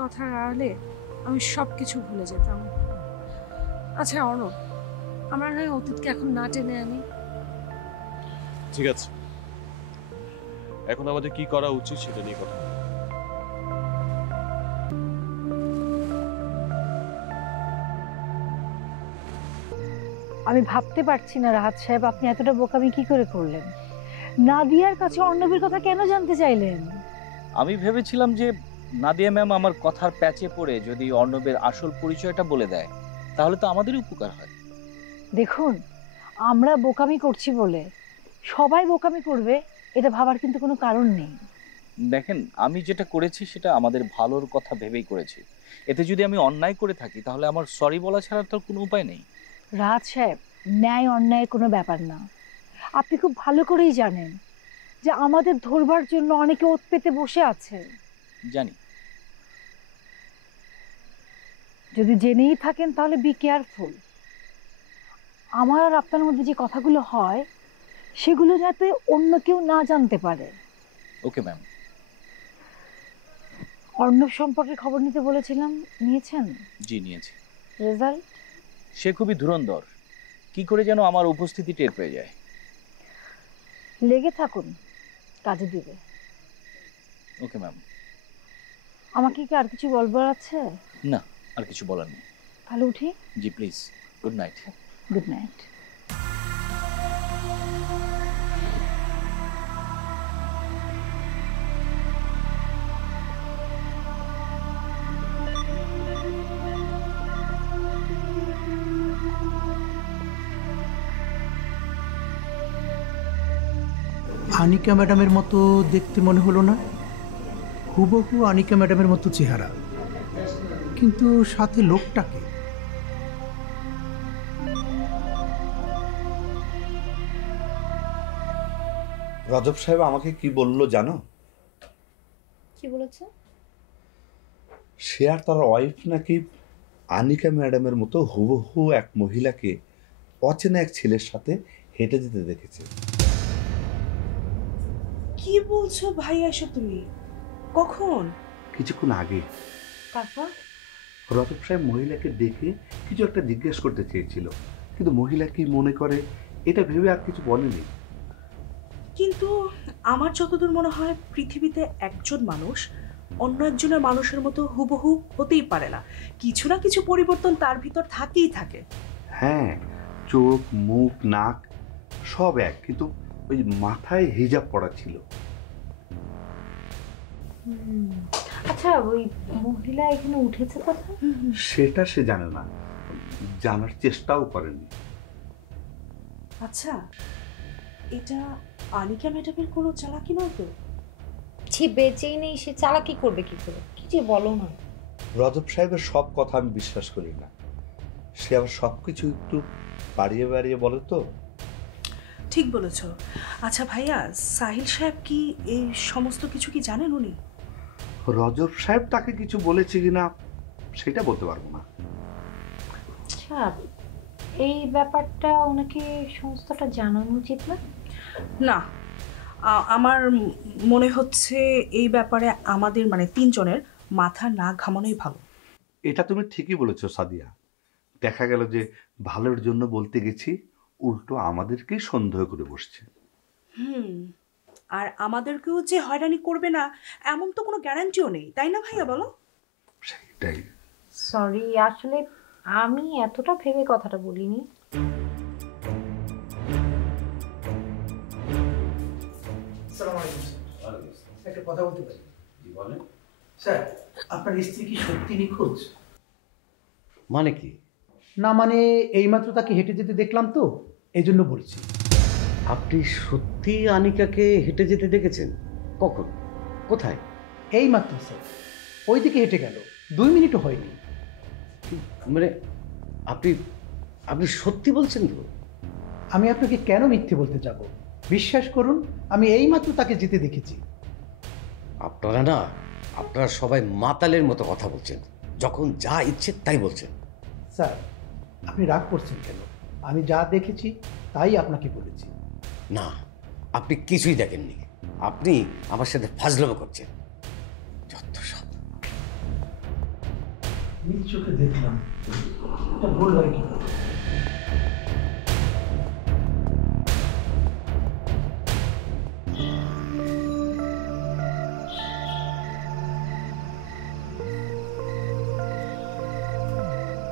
কথার আড়ালে আমি সব কিছু ভুলে যেতাম। আচ্ছা অর্ণব, আমার নয় অতীতকে এখন না টেনে আনি। ঠিক আছে, এখন আমাদের কি করা উচিত সেটা নিয়ে কথা বলি। আমি ভাবতে পারছি না রাহাত সাহেব, আপনি এতটা বোকামি কি করে করলেন? নাদিয়ার কাছে অর্ণবের কথা কেন জানতে চাইলেন? আমি ভেবেছিলাম যে নাদিয়া ম্যাম আমার কথার প্যাচে পড়ে যদি অর্ণবের আসল পরিচয়টা বলে দেয় তাহলে তো আমাদেরই উপকার হয়। দেখুন, আমরা বোকামি করছি বলে সবাই বোকামি করবে এটা ভাবার কিন্তু কোনো কারণ নেই। দেখেন, আমি যেটা করেছি সেটা আমাদের ভালোর কথা ভেবেই করেছি। এতে যদি আমি অন্যায় করে থাকি তাহলে আমার সরি বলা ছাড়া তো কোনো উপায় নেই। রাহাত সাহেব, ন্যায় অন্যায়ের কোনো ব্যাপার না। আপনি খুব ভালো করেই জানেন যে আমাদের ধরবার জন্য অনেকে ওৎ পেতে বসে আছে। জানি। যদি জেনেই থাকেন তাহলে বি কেয়ারফুল। আমার আর আপনার মধ্যে যে কথাগুলো হয় সেগুলো যাতে অন্য কেউ না জানতে পারে। Okay ma'am. অর্ণব সম্পর্কে খবর নিতে বলেছিলাম, নিয়েছেন? জি নিয়েছি। রেজাল্ট? সে খুবই ধুরন্ধর, কি করে যেন আমার উপস্থিতি টের পেয়ে যায়। লেগে থাকুন, কাজে দিবে। Okay ma'am. আমাকে কি আর কিছু বলবার আছে? না, আর কিছু বলার নেই। তাহলে উঠি। জি please, good night. Good night. Anika ম্যাডামের মতো দেখতে মনে হলো না? হুবহু আনিকা ম্যাডামের মতো চেহারা, কিন্তু সাথে লোকটাকে। রজব সাহেব আমাকে কি বললো জানো? কি বলেছে? সে আর তার ওয়াইফ নাকি আনিকা ম্যাডামের মতো হুবহু এক মহিলাকে অচেনা এক ছেলের সাথে হেঁটে যেতে দেখেছে। কি বলছো ভাই এসব তুমি? কখন? কিছুক্ষণ আগে। তারপর? রজব সাহেব মহিলাকে দেখে কিছু একটা জিজ্ঞেস করতে চেয়েছিল, কিন্তু মহিলা কি মনে করে এটা ভেবে আর কিছু বলেনি। কিন্তু আমার যতদূর মনে হয় পৃথিবীতে একজন মানুষ অন্য একজনের মানুষের মতো হুবহু হতেই পারে না, কিছু না কিছু পরিবর্তন তার ভিতর থাকেই থাকে। হ্যাঁ, চোখ, মুখ, নাক সব এক, কিন্তু ওই মাথায় হিজাব পড়া ছিল। আচ্ছা, ওই মহিলা এখানে উঠেছে কোথায়? সেটা সে জানে না, জানার চেষ্টাও করেনি। আচ্ছা, এটা আনিকা ম্যাডামের কোনো চালাকি নয় তো? ছি, বেঁচেই নেই, সে চালাকি করবে কি করে? কি যে বলো না। রজব সাহেবের সব কথা আমি বিশ্বাস করি না, সে আবার সবকিছু একটু বাড়িয়ে বাড়িয়ে বলে তো। ঠিক বলেছ। আচ্ছা ভাইয়া, সাহিল সাহেব কি এই সমস্ত কিছু কি জানেন উনি? রজব সাহেব তাকে কিছু বলেছে কিনা সেটা বলতে পারবো না। আচ্ছা, এই ব্যাপারটা ওনাকে সমস্তটা জানানো উচিত না? না, আমার মনে হচ্ছে এই ব্যাপারে আমাদের মানে তিনজনের মাথা না ঘামানোই ভালো। এটা তুমি ঠিকই বলেছো সাদিয়া। দেখা গেল যে ভালোর জন্য বলতে গেছি, উল্টো আমাদেরকেই সন্দেহ করে বসছে। আর আমাদেরকেও যে হয়রানি করবে না এমন তো কোনো গ্যারান্টিও নেই, তাই না ভাইয়া বলো? সেটাই। সরি, আসলে আমি এতটা ভেবে কথাটা বলিনি। একটা কথা বলতে পারি? স্যার, আপনার স্ত্রী কি সত্যি নিখোঁজ? মানে কি? না মানে এইমাত্র তাকে হেঁটে যেতে দেখলাম তো, এই জন্য বলছি। আপনি সত্যি আনিকাকে হেঁটে যেতে দেখেছেন? কখন, কোথায়? এইমাত্র স্যার, ওইদিকে হেঁটে গেল, 2 মিনিটও হয়নি। মানে আপনি আপনি সত্যি বলছেন তো? আমি আপনাকে কেন মিথ্যে বলতে যাব? বিশ্বাস করুন, আমি এইমাত্র তাকে যেতে দেখেছি। আপনারা সবাই মাতালের মতো কথা বলছেন, যখন যা ইচ্ছে তাই বলছেন। স্যার, আপনি রাগ করছেন কেন? আমি যা দেখেছি তাই আপনাকে বলেছি। না, আপনি কিছুই দেখেননি, আপনি আমার সাথে ফাজলামো করছেন। যত সব। নিজ চোখে দেখলাম, এটা ভুল হয় কি করে?